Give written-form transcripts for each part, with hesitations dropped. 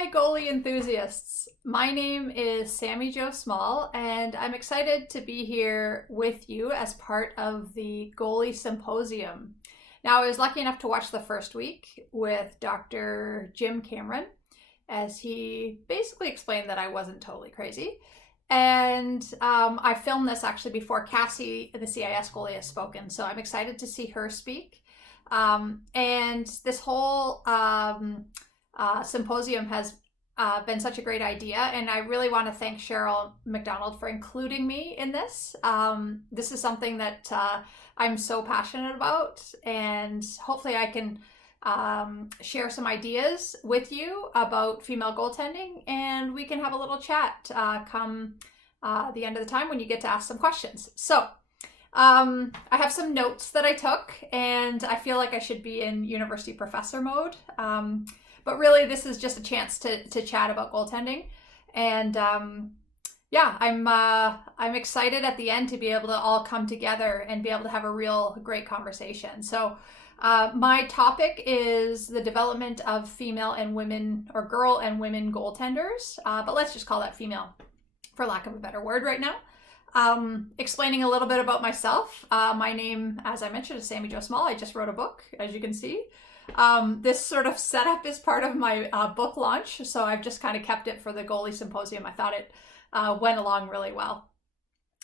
Hi, goalie enthusiasts. My name is Sami Jo Small, and I'm excited to be here with you as part of the Goaltending Symposium. Now, I was lucky enough to watch the first week with Dr. Jim Cameron, as he basically explained that I wasn't totally crazy. And I filmed this actually before Cassie, the CIS goalie, has spoken, so I'm excited to see her speak. And this whole symposium has been such a great idea, and I really want to thank Cheryl McDonald for including me in this. This is something that I'm so passionate about, and hopefully I can share some ideas with you about female goaltending, and we can have a little chat come the end of the time when you get to ask some questions. So I have some notes that I took, and I feel like I should be in university professor mode. But really, this is just a chance to chat about goaltending, and yeah, I'm excited at the end to be able to all come together and be able to have a real great conversation. So my topic is the development of female and women, or girl and women goaltenders, but let's just call that female for lack of a better word right now. Explaining a little bit about myself. My name, as I mentioned, is Sami Jo Small. I just wrote a book, as you can see. This sort of setup is part of my book launch, so I've just kind of kept it for the Goalie Symposium. I thought it went along really well.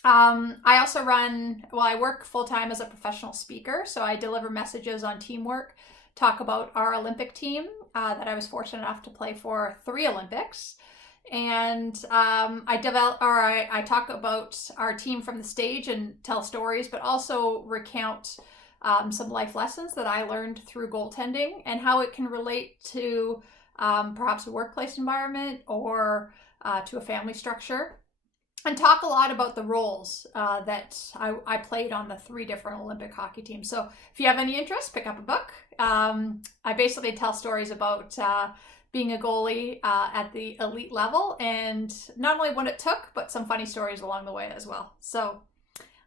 I also I work full-time as a professional speaker, so I deliver messages on teamwork, talk about our Olympic team that I was fortunate enough to play for 3 Olympics. And I talk about our team from the stage and tell stories, but also recount some life lessons that I learned through goaltending and how it can relate to perhaps a workplace environment or to a family structure, and talk a lot about the roles that I played on the 3 different Olympic hockey teams. So if you have any interest, pick up a book. I basically tell stories about being a goalie at the elite level, and not only what it took, but some funny stories along the way as well. So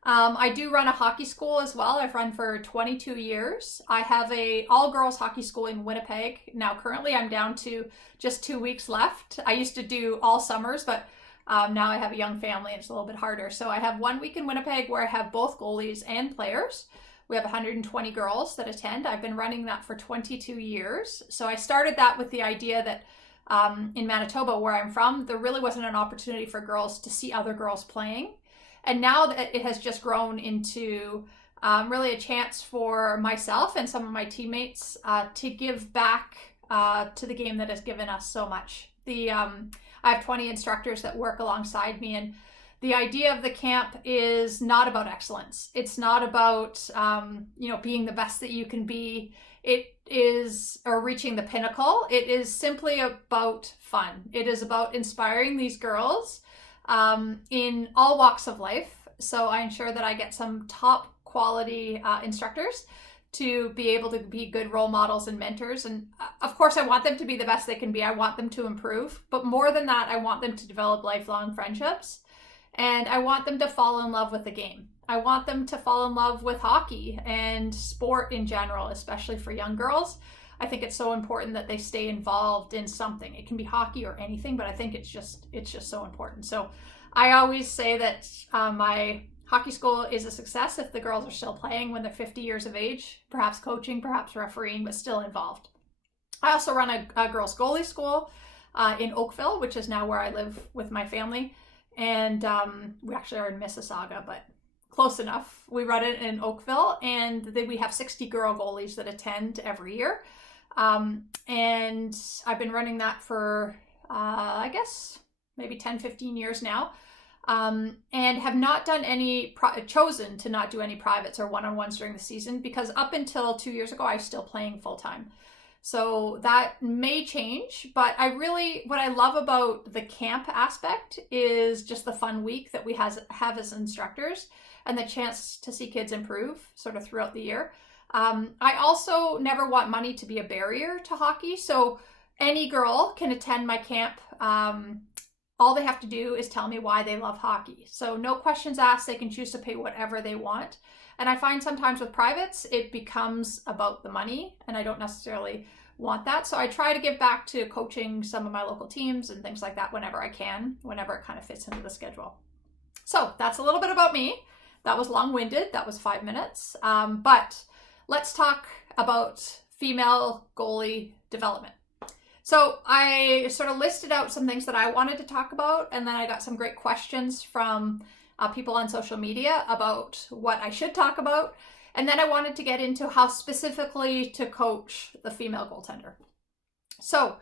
I do run a hockey school as well. I've run for 22 years. I have a all-girls hockey school in Winnipeg. Now, currently, I'm down to just 2 weeks left. I used to do all summers, but now I have a young family and it's a little bit harder. So I have 1 week in Winnipeg where I have both goalies and players. We have 120 girls that attend. I've been running that for 22 years. So I started that with the idea that in Manitoba, where I'm from, there really wasn't an opportunity for girls to see other girls playing. And now that it has just grown into really a chance for myself and some of my teammates to give back to the game that has given us so much. I have 20 instructors that work alongside me, and the idea of the camp is not about excellence. It's not about being the best that you can be. Or reaching the pinnacle. It is simply about fun. It is about inspiring these girls in all walks of life. So I ensure that I get some top quality instructors to be able to be good role models and mentors. And of course, I want them to be the best they can be. I want them to improve. But more than that, I want them to develop lifelong friendships. And I want them to fall in love with the game. I want them to fall in love with hockey and sport in general, especially for young girls. I think it's so important that they stay involved in something. It can be hockey or anything, but I think it's just so important. So I always say that my hockey school is a success if the girls are still playing when they're 50 years of age, perhaps coaching, perhaps refereeing, but still involved. I also run a girls goalie school in Oakville, which is now where I live with my family. And we actually are in Mississauga, but close enough. We run it in Oakville, and then we have 60 girl goalies that attend every year. And I've been running that for, I guess, maybe 10, 15 years now. And have not done chosen to not do any privates or one-on-ones during the season, because up until 2 years ago, I was still playing full-time. So that may change, but what I love about the camp aspect is just the fun week that we have as instructors and the chance to see kids improve sort of throughout the year. I also never want money to be a barrier to hockey. So any girl can attend my camp. All they have to do is tell me why they love hockey. So no questions asked. They can choose to pay whatever they want. And I find sometimes with privates, it becomes about the money, and I don't necessarily want that. So I try to give back to coaching some of my local teams and things like that whenever I can, whenever it kind of fits into the schedule. So that's a little bit about me. That was long-winded. That was 5 minutes. But let's talk about female goalie development. So I sort of listed out some things that I wanted to talk about, and then I got some great questions from people on social media about what I should talk about. And then I wanted to get into how specifically to coach the female goaltender. So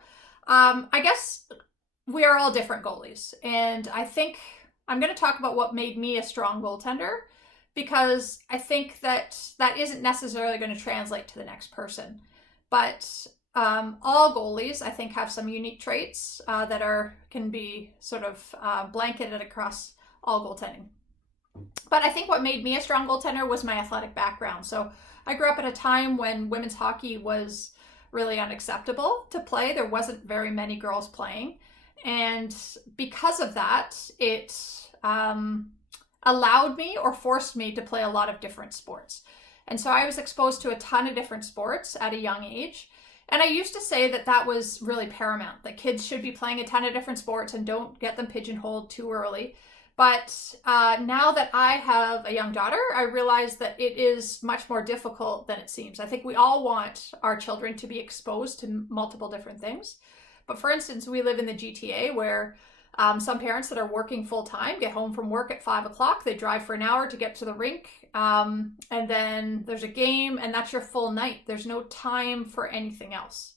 I guess we are all different goalies. And I think I'm going to talk about what made me a strong goaltender, because I think that isn't necessarily going to translate to the next person. But all goalies, I think, have some unique traits that can be sort of blanketed across all goaltending. But I think what made me a strong goaltender was my athletic background. So I grew up at a time when women's hockey was really unacceptable to play. There wasn't very many girls playing. And because of that, it allowed me or forced me to play a lot of different sports. And so I was exposed to a ton of different sports at a young age. And I used to say that was really paramount, that kids should be playing a ton of different sports and don't get them pigeonholed too early. But now that I have a young daughter, I realize that it is much more difficult than it seems. I think we all want our children to be exposed to multiple different things. But for instance, we live in the GTA where some parents that are working full time get home from work at 5 o'clock. They drive for an hour to get to the rink. And then there's a game, and that's your full night. There's no time for anything else.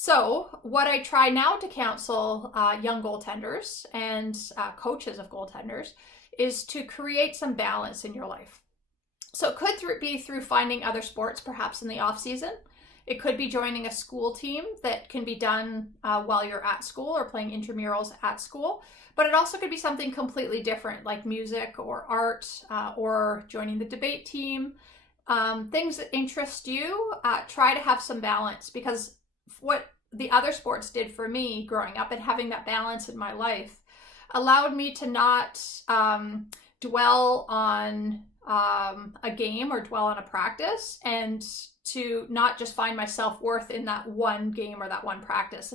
So what I try now to counsel young goaltenders and coaches of goaltenders is to create some balance in your life. So it could be through finding other sports, perhaps in the off season. It could be joining a school team that can be done while you're at school or playing intramurals at school. But it also could be something completely different, like music or art or joining the debate team. Things that interest you, try to have some balance, because what the other sports did for me growing up and having that balance in my life allowed me to not dwell on a game or dwell on a practice, and to not just find my self-worth in that one game or that one practice.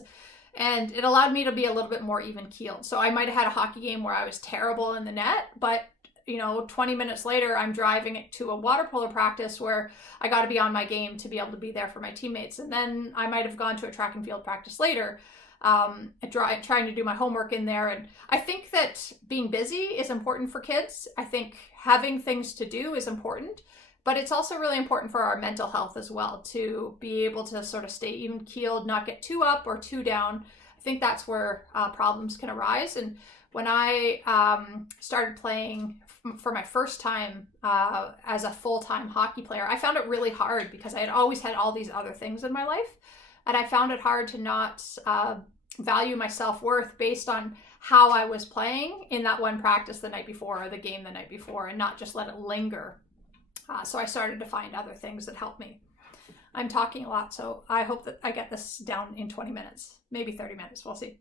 And it allowed me to be a little bit more even-keeled. So I might have had a hockey game where I was terrible in the net, but 20 minutes later, I'm driving to a water polo practice where I got to be on my game to be able to be there for my teammates. And then I might have gone to a track and field practice later, trying to do my homework in there. And I think that being busy is important for kids. I think having things to do is important, but it's also really important for our mental health as well, to be able to sort of stay even keeled, not get too up or too down. I think that's where problems can arise. And when I started playing for my first time as a full-time hockey player, I found it really hard because I had always had all these other things in my life. And I found it hard to not value my self-worth based on how I was playing in that one practice the night before or the game the night before, and not just let it linger. So I started to find other things that helped me. I'm talking a lot, so I hope that I get this down in 20 minutes, maybe 30 minutes, we'll see.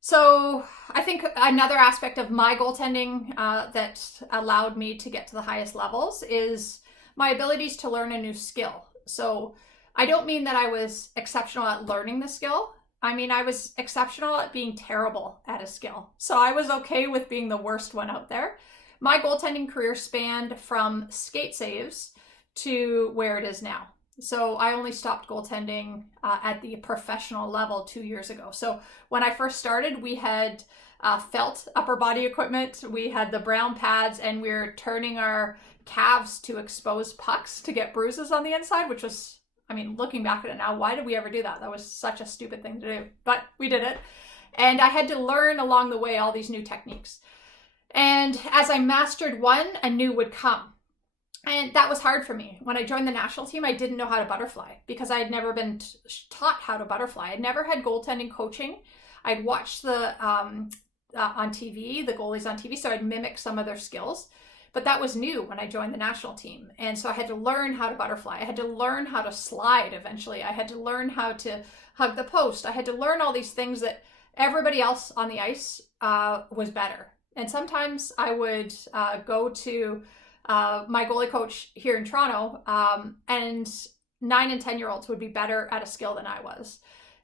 So I think another aspect of my goaltending that allowed me to get to the highest levels is my abilities to learn a new skill. So I don't mean that I was exceptional at learning the skill. I mean, I was exceptional at being terrible at a skill. So I was okay with being the worst one out there. My goaltending career spanned from skate saves to where it is now. So I only stopped goaltending at the professional level 2 years ago. So when I first started, we had felt upper body equipment, we had the brown pads, and we were turning our calves to expose pucks to get bruises on the inside, which was, I mean, looking back at it now, why did we ever do that? That was such a stupid thing to do, but we did it. And I had to learn along the way all these new techniques. And as I mastered one, a new would come. And that was hard for me. When I joined the national team, I didn't know how to butterfly because I had never been taught how to butterfly. I'd never had goaltending coaching. I'd watched on TV, the goalies on TV, so I'd mimic some of their skills. But that was new when I joined the national team. And so I had to learn how to butterfly. I had to learn how to slide eventually. I had to learn how to hug the post. I had to learn all these things that everybody else on the ice was better. And sometimes I would go to my goalie coach here in Toronto, and 9 and 10-year-olds would be better at a skill than I was.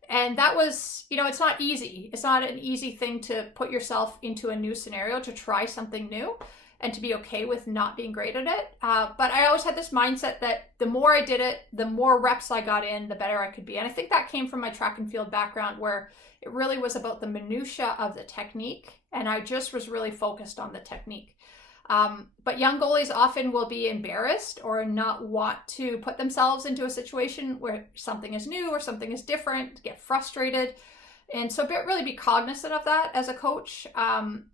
And that was, it's not easy. It's not an easy thing to put yourself into a new scenario, to try something new and to be okay with not being great at it. But I always had this mindset that the more I did it, the more reps I got in, the better I could be. And I think that came from my track and field background, where it really was about the minutia of the technique. And I just was really focused on the technique. But young goalies often will be embarrassed or not want to put themselves into a situation where something is new or something is different, get frustrated. And so really be cognizant of that as a coach,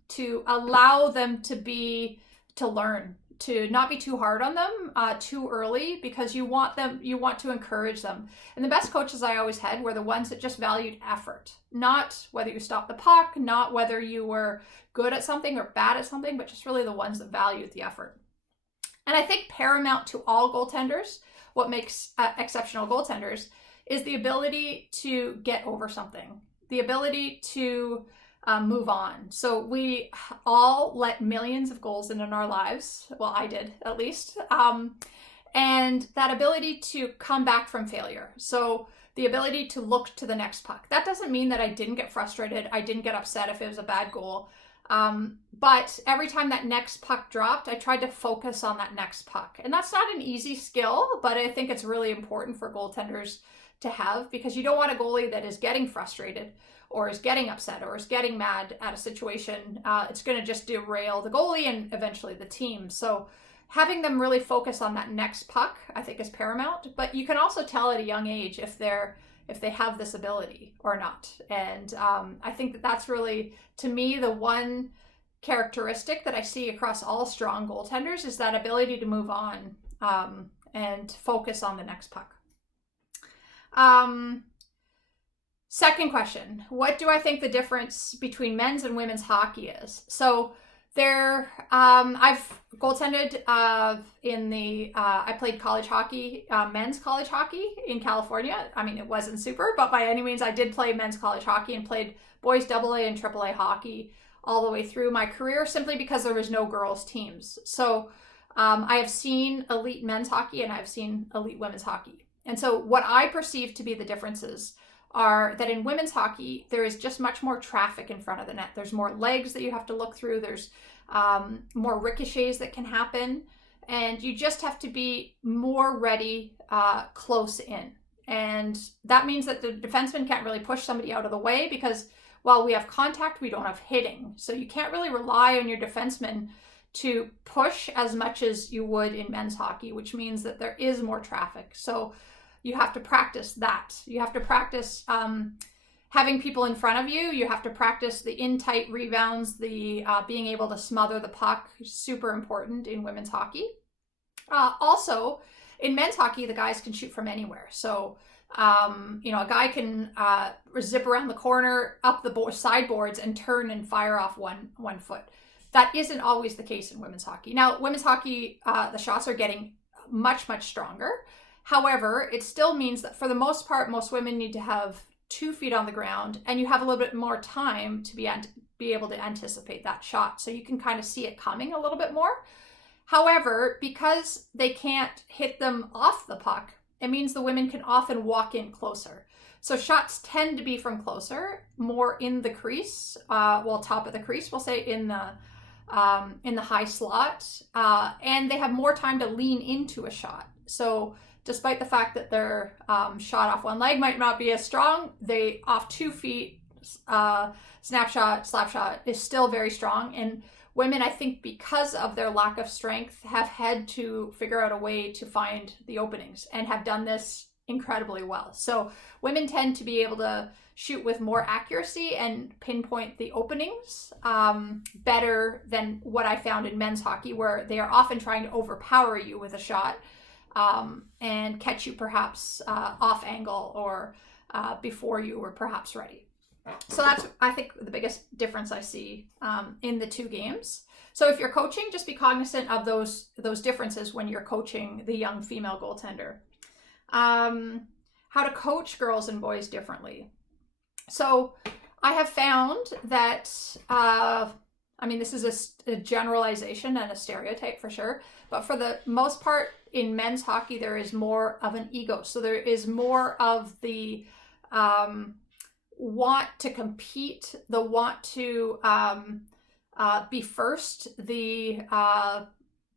to allow them to learn, to not be too hard on them too early, because you want to encourage them. And the best coaches I always had were the ones that just valued effort, not whether you stopped the puck, not whether you were good at something or bad at something, but just really the ones that valued the effort. And I think paramount to all goaltenders, what makes exceptional goaltenders, is the ability to get over something, the ability to move on. So we all let millions of goals in our lives. Well, I did, at least. And that ability to come back from failure. So the ability to look to the next puck. That doesn't mean that I didn't get frustrated. I didn't get upset if it was a bad goal. But every time that next puck dropped, I tried to focus on that next puck. And that's not an easy skill, but I think it's really important for goaltenders to have, because you don't want a goalie that is getting frustrated or is getting upset or is getting mad at a situation. It's going to just derail the goalie and eventually the team. So having them really focus on that next puck, I think, is paramount. But you can also tell at a young age if they have this ability or not. And I think that that's really, to me, the one characteristic that I see across all strong goaltenders is that ability to move on and focus on the next puck. Second question, what do I think the difference between men's and women's hockey is? So I've goaltended I played college hockey, men's college hockey in California. I mean, it wasn't super, but by any means, I did play men's college hockey and played boys AA and AAA hockey all the way through my career, simply because there was no girls teams. So I have seen elite men's hockey and I've seen elite women's hockey. And so what I perceive to be the differences are that in women's hockey, there is just much more traffic in front of the net. There's more legs that you have to look through. There's more ricochets that can happen. And you just have to be more ready close in. And that means that the defenseman can't really push somebody out of the way, because while we have contact, we don't have hitting. So you can't really rely on your defenseman to push as much as you would in men's hockey, which means that there is more traffic. So you have to practice that. You have to practice having people in front of you. You have to practice the in-tight rebounds, the being able to smother the puck, super important in women's hockey. Also, in men's hockey, the guys can shoot from anywhere. So, a guy can zip around the corner, up the sideboards, and turn and fire off one foot. That isn't always the case in women's hockey. Now, women's hockey, the shots are getting much, much stronger. However, it still means that for the most part, most women need to have 2 feet on the ground, and you have a little bit more time to be able to anticipate that shot. So you can kind of see it coming a little bit more. However, because they can't hit them off the puck, it means the women can often walk in closer. So shots tend to be from closer, more in the crease, top of the crease, we'll say, in the high slot, and they have more time to lean into a shot. So despite the fact that their shot off one leg might not be as strong, they off 2 feet, snapshot, slap shot is still very strong. And women, I think, because of their lack of strength, have had to figure out a way to find the openings and have done this incredibly well. So women tend to be able to shoot with more accuracy and pinpoint the openings better than what I found in men's hockey, where they are often trying to overpower you with a shot and catch you perhaps off angle or before you were perhaps ready. So that's, I think, the biggest difference I see in the two games. So if you're coaching, just be cognizant of those differences when you're coaching the young female goaltender. How to coach girls and boys differently. So I have found that, this is a generalization and a stereotype for sure, but for the most part, in men's hockey, there is more of an ego. So there is more of the want to compete, the want to be first, the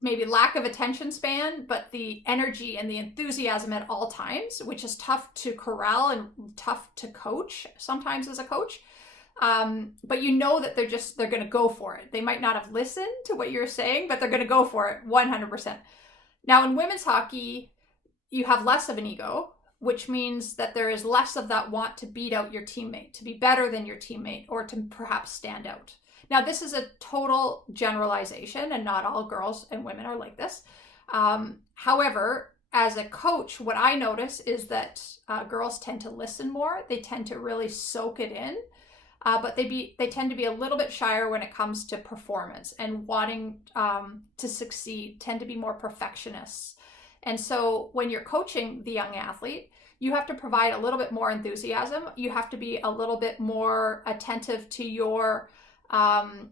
maybe lack of attention span, but the energy and the enthusiasm at all times, which is tough to corral and tough to coach sometimes as a coach. But you know that they're going to go for it. They might not have listened to what you're saying, but they're going to go for it 100%. Now in women's hockey, you have less of an ego, which means that there is less of that want to beat out your teammate, to be better than your teammate, or to perhaps stand out. Now, this is a total generalization, and not all girls and women are like this. However, as a coach, what I notice is that girls tend to listen more. They tend to really soak it in, but they tend to be a little bit shyer when it comes to performance and wanting to succeed, tend to be more perfectionists. And so when you're coaching the young athlete, you have to provide a little bit more enthusiasm. You have to be a little bit more attentive to your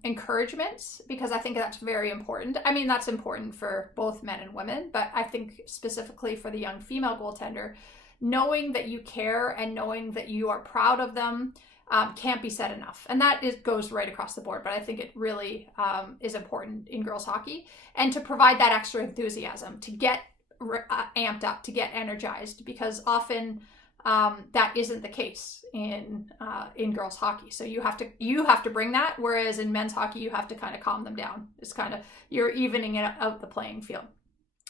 encouragements, because I think that's very important. I mean, that's important for both men and women, but I think specifically for the young female goaltender, knowing that you care and knowing that you are proud of them can't be said enough. And that goes right across the board, but I think it really is important in girls hockey, and to provide that extra enthusiasm, to get amped up, to get energized, because often that isn't the case in girls hockey. So you have to bring that, whereas in men's hockey you have to kind of calm them down. It's kind of, you're evening it out the playing field.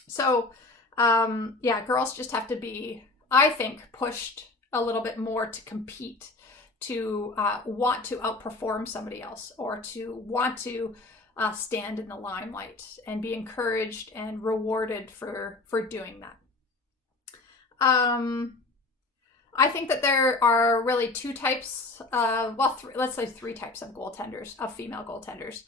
So girls just have to be, I think, pushed a little bit more to compete, to want to outperform somebody else, or to want to stand in the limelight and be encouraged and rewarded for doing that. I think that there are really two types, let's say three types of goaltenders, of female goaltenders.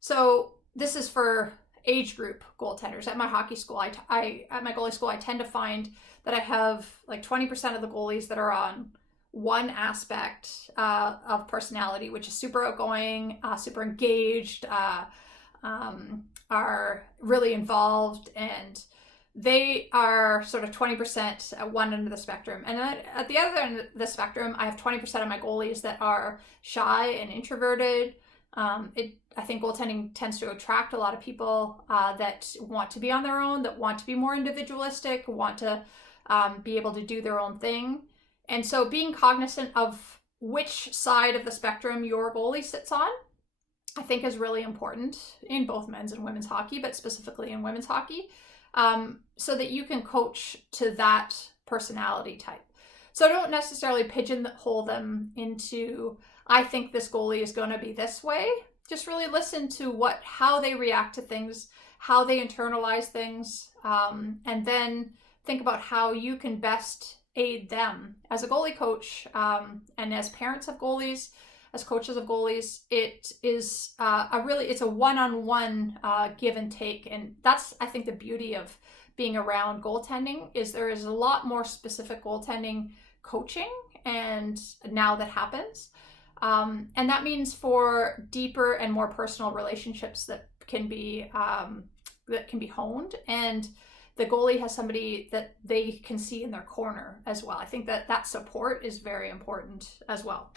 So this is for age group goaltenders. At my hockey school, at my goalie school, I tend to find that I have like 20% of the goalies that are on one aspect of personality, which is super outgoing, super engaged, are really involved, and they are sort of 20% at one end of the spectrum. And then at the other end of the spectrum, I have 20% of my goalies that are shy and introverted. I think goaltending tends to attract a lot of people that want to be on their own, that want to be more individualistic, want to be able to do their own thing. And so being cognizant of which side of the spectrum your goalie sits on, I think is really important in both men's and women's hockey, but specifically in women's hockey, so that you can coach to that personality type. So don't necessarily pigeonhole them into, I think this goalie is going to be this way. Just really listen to how they react to things, how they internalize things, and then think about how you can best aid them. As a goalie coach, and as parents of goalies, as coaches of goalies, it is it's a one-on-one give and take. And that's, I think, the beauty of being around goaltending, is there is a lot more specific goaltending coaching, and now that happens. And that means for deeper and more personal relationships that can be honed, and the goalie has somebody that they can see in their corner as well. I think that support is very important as well.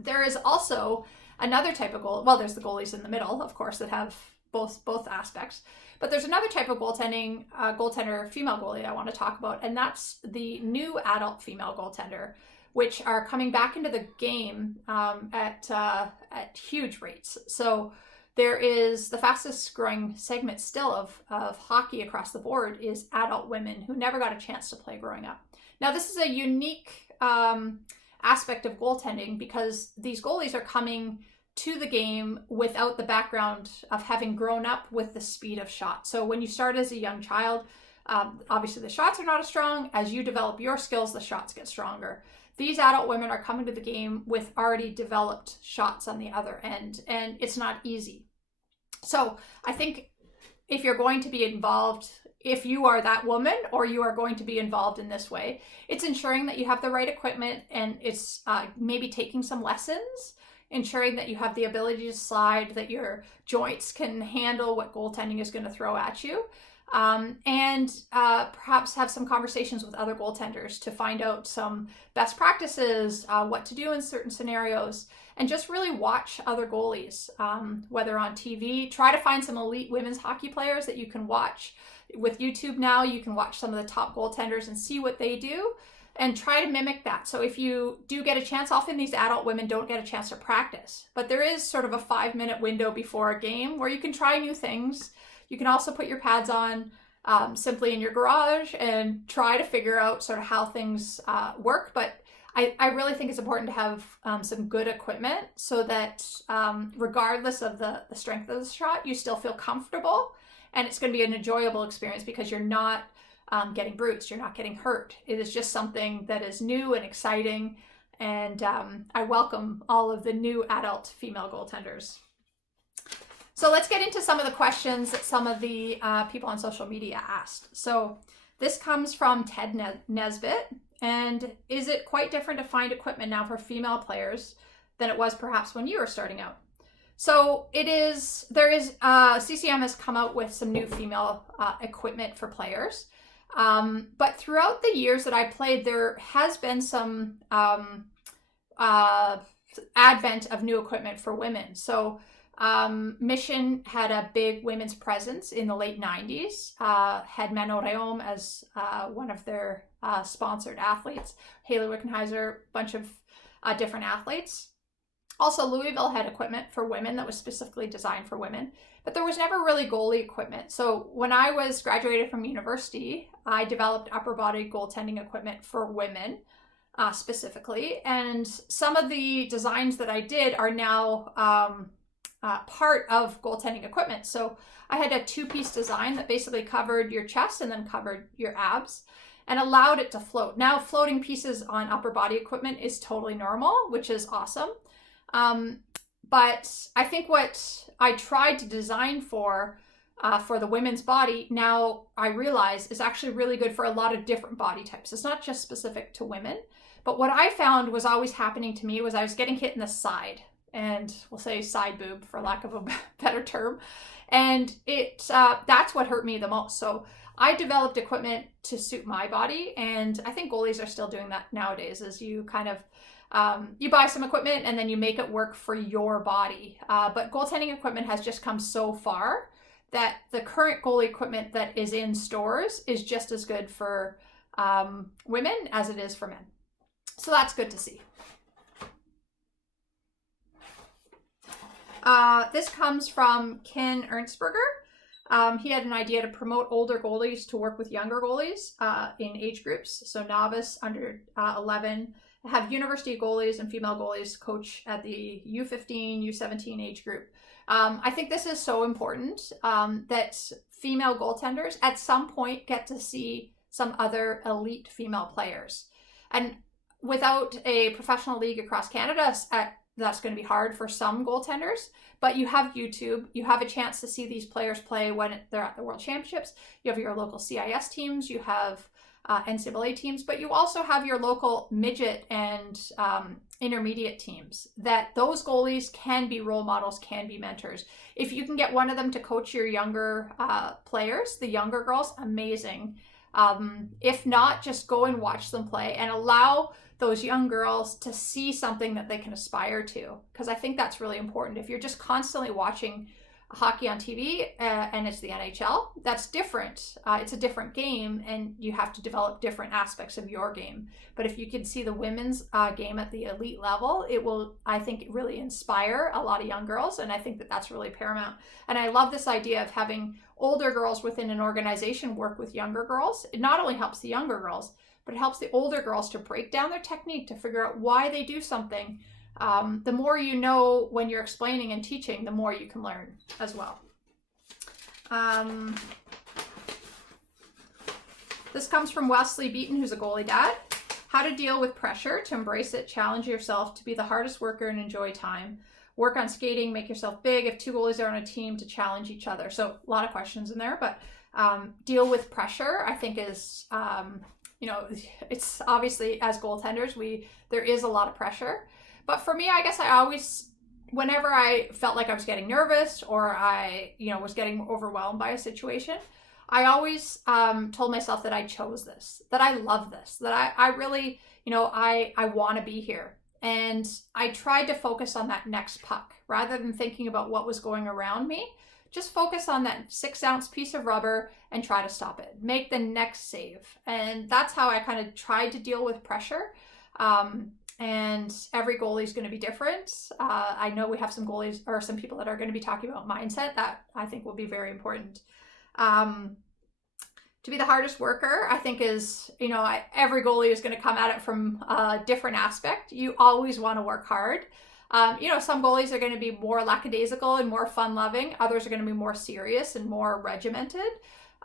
There is also another type of there's the goalies in the middle, of course, that have both aspects. But there's another type of goaltender, female goalie that I want to talk about, and that's the new adult female goaltender, which are coming back into the game at huge rates. So there is the fastest growing segment still of hockey across the board is adult women who never got a chance to play growing up. Now, this is a unique aspect of goaltending, because these goalies are coming to the game without the background of having grown up with the speed of shot. So when you start as a young child, obviously the shots are not as strong. As you develop your skills, the shots get stronger. These adult women are coming to the game with already developed shots on the other end, and it's not easy. So I think if you're going to be involved, if you are that woman or you are going to be involved in this way, it's ensuring that you have the right equipment, and it's maybe taking some lessons, ensuring that you have the ability to slide, that your joints can handle what goaltending is going to throw at you. and perhaps have some conversations with other goaltenders to find out some best practices, what to do in certain scenarios, and just really watch other goalies, whether on TV. Try to find some elite women's hockey players that you can watch. With YouTube now, you can watch some of the top goaltenders and see what they do and try to mimic that. So if you do get a chance, often these adult women don't get a chance to practice, but there is sort of a 5-minute window before a game where you can try new things. You can also put your pads on simply in your garage and try to figure out sort of how things work. But I really think it's important to have some good equipment so that regardless of the strength of the shot, you still feel comfortable, and it's going to be an enjoyable experience because you're not getting bruised, you're not getting hurt. It is just something that is new and exciting, and I welcome all of the new adult female goaltenders. So let's get into some of the questions that some of the people on social media asked. So this comes from Ted Nesbitt. And is it quite different to find equipment now for female players than it was perhaps when you were starting out? So CCM has come out with some new female equipment for players. But throughout the years that I played, there has been some advent of new equipment for women. So Mission had a big women's presence in the late 90s, had Manon Rhéaume as one of their sponsored athletes, Haley Wickenheiser, a bunch of different athletes. Also, Louisville had equipment for women that was specifically designed for women, but there was never really goalie equipment. So when I was graduated from university, I developed upper body goaltending equipment for women specifically, and some of the designs that I did are now part of goaltending equipment. So I had a 2-piece design that basically covered your chest and then covered your abs and allowed it to float. Now, floating pieces on upper body equipment is totally normal, which is awesome. But I think what I tried to design for the women's body, now I realize is actually really good for a lot of different body types. It's not just specific to women. But what I found was always happening to me was I was getting hit in the side, and we'll say side boob for lack of a better term. And that's what hurt me the most. So I developed equipment to suit my body, and I think goalies are still doing that nowadays, is you kind of, you buy some equipment and then you make it work for your body. But goaltending equipment has just come so far that the current goalie equipment that is in stores is just as good for women as it is for men. So that's good to see. This comes from Ken Ernstberger. He had an idea to promote older goalies to work with younger goalies in age groups. So novice, under 11, have university goalies and female goalies coach at the U15, U17 age group. I think this is so important that female goaltenders at some point get to see some other elite female players. And without a professional league across Canada, that's going to be hard for some goaltenders, but you have YouTube. You have a chance to see these players play when they're at the World Championships. You have your local CIS teams, you have NCAA teams, but you also have your local midget and intermediate teams that those goalies can be role models, can be mentors. If you can get one of them to coach your younger players, the younger girls, amazing. If not, just go and watch them play and allow those young girls to see something that they can aspire to, because I think that's really important. If you're just constantly watching hockey on TV and it's the NHL, that's different. It's a different game, and you have to develop different aspects of your game. But if you can see the women's game at the elite level, it will, I think, really inspire a lot of young girls, and I think that that's really paramount. And I love this idea of having older girls within an organization work with younger girls. It not only helps the younger girls, but it helps the older girls to break down their technique, to figure out why they do something. The more you know when you're explaining and teaching, the more you can learn as well. This comes from Wesley Beaton, who's a goalie dad. How to deal with pressure, to embrace it, challenge yourself, to be the hardest worker and enjoy time. Work on skating, make yourself big. If two goalies are on a team, to challenge each other. So a lot of questions in there, but deal with pressure, I think is, it's obviously as goaltenders, there is a lot of pressure. But for me, I guess I always, whenever I felt like I was getting nervous or I, was getting overwhelmed by a situation, I always told myself that I chose this, that I love this, that I really, I want to be here. And I tried to focus on that next puck rather than thinking about what was going around me. Just focus on that 6-ounce piece of rubber and try to stop it. Make the next save. And that's how I kind of tried to deal with pressure. And every goalie is going to be different. I know we have some goalies or some people that are going to be talking about mindset. That I think will be very important. To be the hardest worker, I think is, every goalie is going to come at it from a different aspect. You always want to work hard. Some goalies are going to be more lackadaisical and more fun-loving. Others are going to be more serious and more regimented.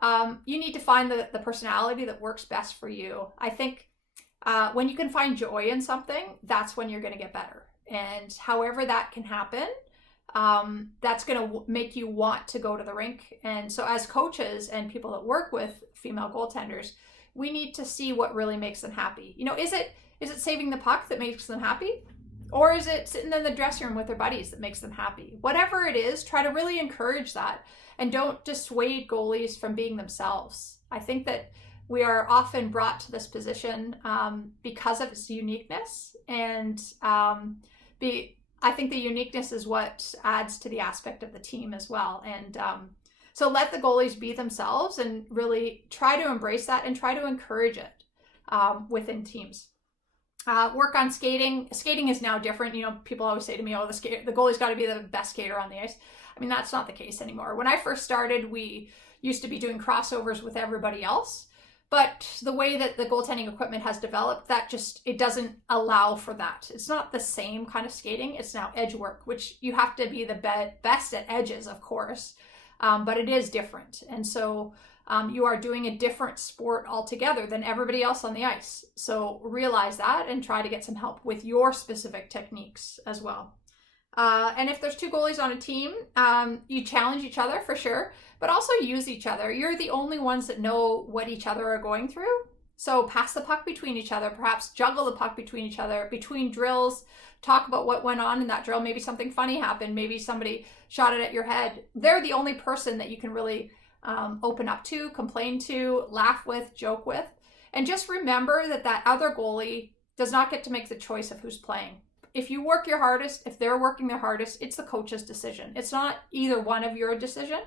You need to find the personality that works best for you. I think when you can find joy in something, that's when you're going to get better. And however that can happen, that's going to make you want to go to the rink. And so as coaches and people that work with female goaltenders, we need to see what really makes them happy. Is it saving the puck that makes them happy? Or is it sitting in the dressing room with their buddies that makes them happy? Whatever it is, try to really encourage that and don't dissuade goalies from being themselves. I think that we are often brought to this position because of its uniqueness. And I think the uniqueness is what adds to the aspect of the team as well. And so let the goalies be themselves and really try to embrace that and try to encourage it within teams. Work on skating. Skating is now different. People always say to me, the goalie's got to be the best skater on the ice. I mean, that's not the case anymore. When I first started, we used to be doing crossovers with everybody else. But the way that the goaltending equipment has developed, it doesn't allow for that. It's not the same kind of skating. It's now edge work, which you have to be the best at edges, of course. But it is different. And so you are doing a different sport altogether than everybody else on the ice. So realize that and try to get some help with your specific techniques as well. And if there's 2 goalies on a team, you challenge each other for sure, but also use each other. You're the only ones that know what each other are going through. So pass the puck between each other, perhaps juggle the puck between each other, between drills, talk about what went on in that drill. Maybe something funny happened. Maybe somebody shot it at your head. They're the only person that you can really open up to, complain to, laugh with, joke with. And just remember that other goalie does not get to make the choice of who's playing. If you work your hardest, if they're working their hardest, it's the coach's decision. It's not either one of your decision.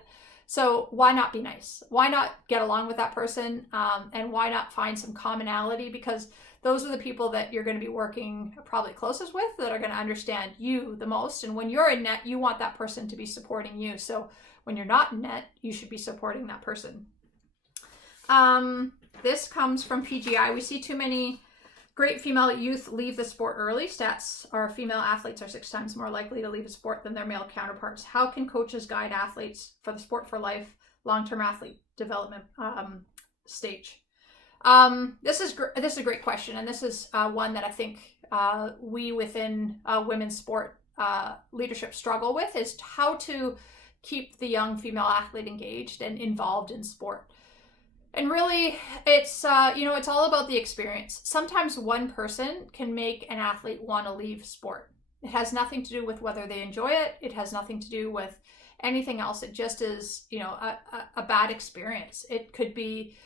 So why not be nice? Why not get along with that person? And why not find some commonality? Because those are the people that you're going to be working probably closest with, that are going to understand you the most. And when you're in net, you want that person to be supporting you. So when you're not in net, you should be supporting that person. This comes from PGI. We see too many great female youth leave the sport early. Stats are female athletes are 6 times more likely to leave a sport than their male counterparts. How can coaches guide athletes for the sport for life, long-term athlete development stage? This is a great question, and this is one that I think we within women's sport leadership struggle with, is how to keep the young female athlete engaged and involved in sport. And really, it's all about the experience. Sometimes one person can make an athlete want to leave sport. It has nothing to do with whether they enjoy it. It has nothing to do with anything else. It just is, a bad experience. It could be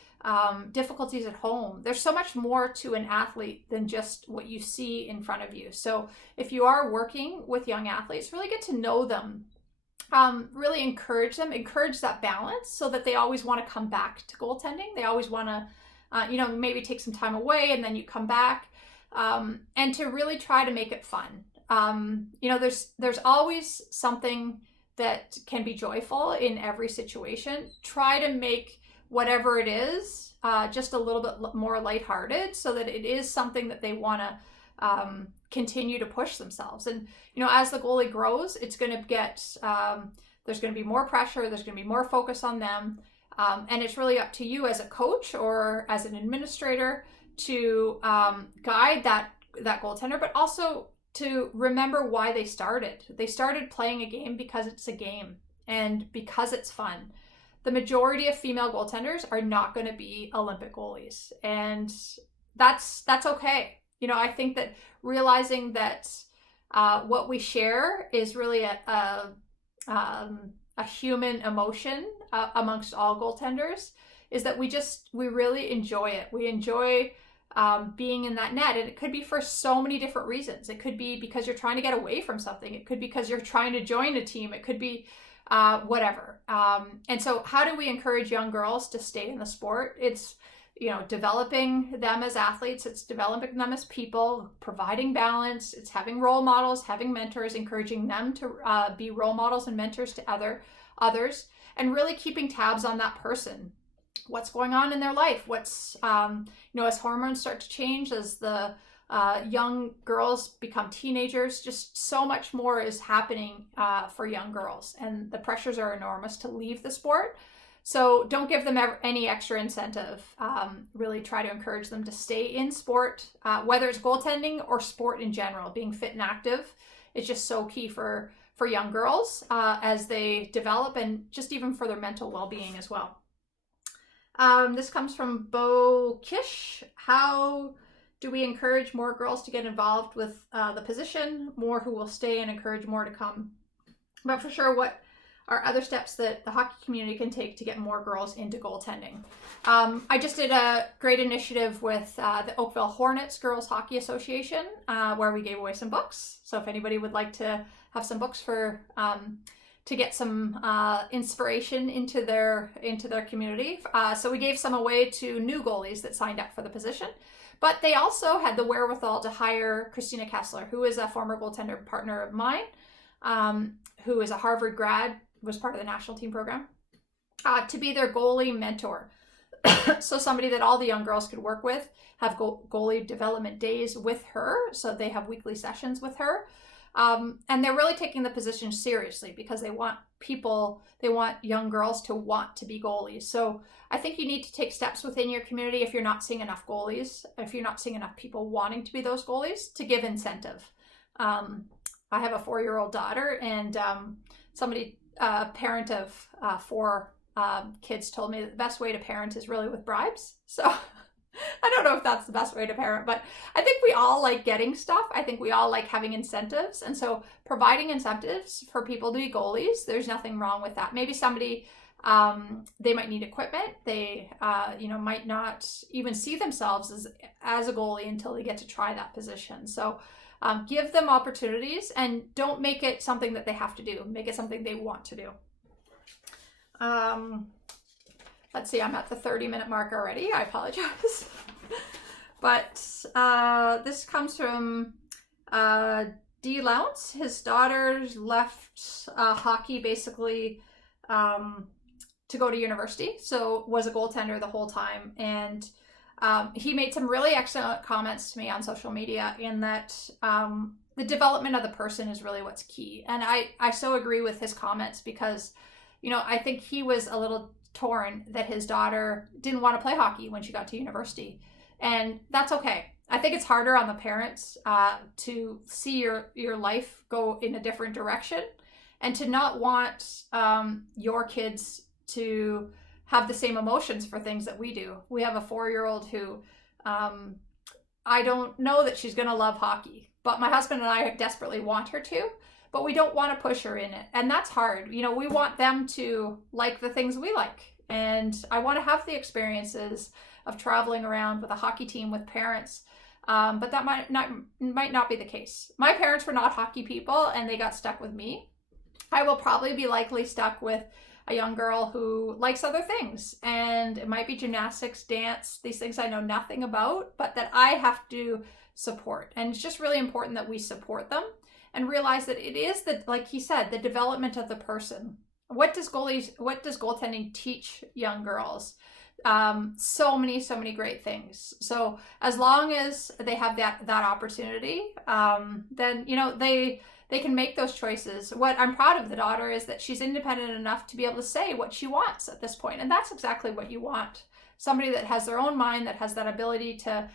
difficulties at home. There's so much more to an athlete than just what you see in front of you. So if you are working with young athletes, really get to know them. Really encourage them, encourage that balance so that they always want to come back to goaltending. They always want to, maybe take some time away and then you come back, and to really try to make it fun. There's always something that can be joyful in every situation. Try to make whatever it is just a little bit more lighthearted so that it is something that they want to continue to push themselves. And as the goalie grows, it's going to get there's going to be more pressure, there's going to be more focus on them, and it's really up to you as a coach or as an administrator to guide that goaltender, but also to remember why they started playing a game because it's a game and because it's fun. The majority of female goaltenders are not going to be Olympic goalies, and that's okay. I think that realizing that what we share is really a human emotion amongst all goaltenders is that we really enjoy it. We enjoy being in that net, and it could be for so many different reasons. It could be because you're trying to get away from something. It could be because you're trying to join a team. It could be whatever. And so how do we encourage young girls to stay in the sport? It's, developing them as athletes. It's developing them as people, providing balance. It's having role models, having mentors, encouraging them to be role models and mentors to others, and really keeping tabs on that person. What's going on in their life? What's, as hormones start to change, as the young girls become teenagers, just so much more is happening for young girls, and the pressures are enormous to leave the sport. So don't give them any extra incentive. Really try to encourage them to stay in sport, whether it's goaltending or sport in general. Being fit and active is just so key for young girls as they develop, and just even for their mental well-being as well. This comes from Bo Kish. How do we encourage more girls to get involved with the position, more who will stay, and encourage more to come? But for sure, what are other steps that the hockey community can take to get more girls into goaltending? I just did a great initiative with the Oakville Hornets Girls Hockey Association, where we gave away some books. So if anybody would like to have some books for to get some inspiration into their community, so we gave some away to new goalies that signed up for the position. But they also had the wherewithal to hire Christina Kessler, who is a former goaltender partner of mine, who is a Harvard grad, was part of the national team program, to be their goalie mentor. So somebody that all the young girls could work with, have goalie development days with her. So they have weekly sessions with her. And they're really taking the position seriously because they want young girls to want to be goalies. So I think you need to take steps within your community if you're not seeing enough goalies, if you're not seeing enough people wanting to be those goalies, to give incentive. I have a 4-year-old daughter, and a parent of 4 kids told me that the best way to parent is really with bribes. So I don't know if that's the best way to parent, but I think we all like getting stuff. I think we all like having incentives. And so providing incentives for people to be goalies, there's nothing wrong with that. Maybe somebody, they might need equipment. They, might not even see themselves as a goalie until they get to try that position. So give them opportunities, and don't make it something that they have to do. Make it something they want to do. Let's see, I'm at the 30-minute mark already. I apologize. But this comes from D. Lounce. His daughter left hockey basically to go to university, so was a goaltender the whole time. And he made some really excellent comments to me on social media in that the development of the person is really what's key. And I so agree with his comments because, I think he was a little torn that his daughter didn't want to play hockey when she got to university. And that's okay. I think it's harder on the parents to see your life go in a different direction, and to not want your kids to have the same emotions for things that we do. We have a 4-year-old who I don't know that she's going to love hockey, but my husband and I desperately want her to, but we don't want to push her in it. And that's hard. We want them to like the things we like. And I want to have the experiences of traveling around with a hockey team with parents. But that might not be the case. My parents were not hockey people, and they got stuck with me. I will probably be likely stuck with a young girl who likes other things, and it might be gymnastics, dance, these things I know nothing about, but that I have to support. And it's just really important that we support them and realize that it is like he said, the development of the person. What does goaltending teach young girls? So many great things. So as long as they have that opportunity, then they can make those choices. What I'm proud of the daughter is that she's independent enough to be able to say what she wants at this point. And that's exactly what you want. Somebody that has their own mind, that has that ability to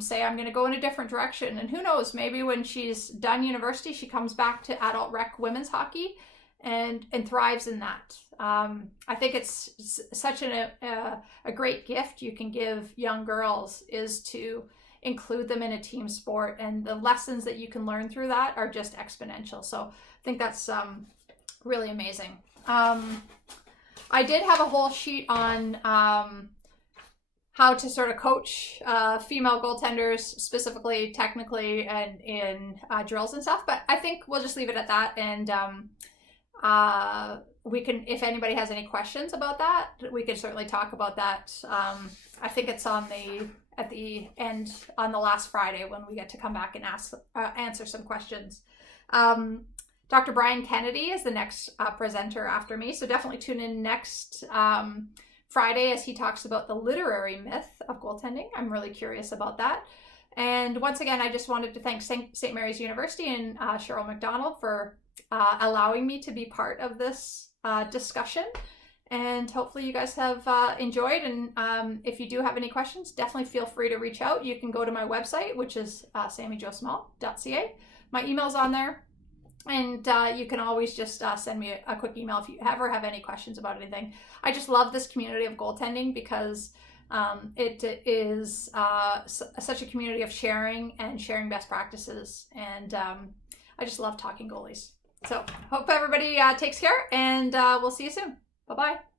say, I'm going to go in a different direction. And who knows, maybe when she's done university, she comes back to adult rec women's hockey and thrives in that. I think it's such a great gift you can give young girls, is to include them in a team sport, and the lessons that you can learn through that are just exponential. So I think that's really amazing. I did have a whole sheet on how to sort of coach female goaltenders, specifically technically and in drills and stuff. But I think we'll just leave it at that. And we can, if anybody has any questions about that, we can certainly talk about that. I think it's at the end on the last Friday when we get to come back and answer some questions. Dr. Brian Kennedy is the next presenter after me, so definitely tune in next Friday as he talks about the literary myth of goaltending. I'm really curious about that. And once again, I just wanted to thank St. Mary's University and Cheryl McDonald for allowing me to be part of this discussion. And hopefully you guys have enjoyed. And if you do have any questions, definitely feel free to reach out. You can go to my website, which is samijosmall.ca. My email's on there. And you can always just send me a quick email if you ever have any questions about anything. I just love this community of goaltending because it is such a community of sharing and sharing best practices. And I just love talking goalies. So hope everybody takes care, and we'll see you soon. Bye-bye.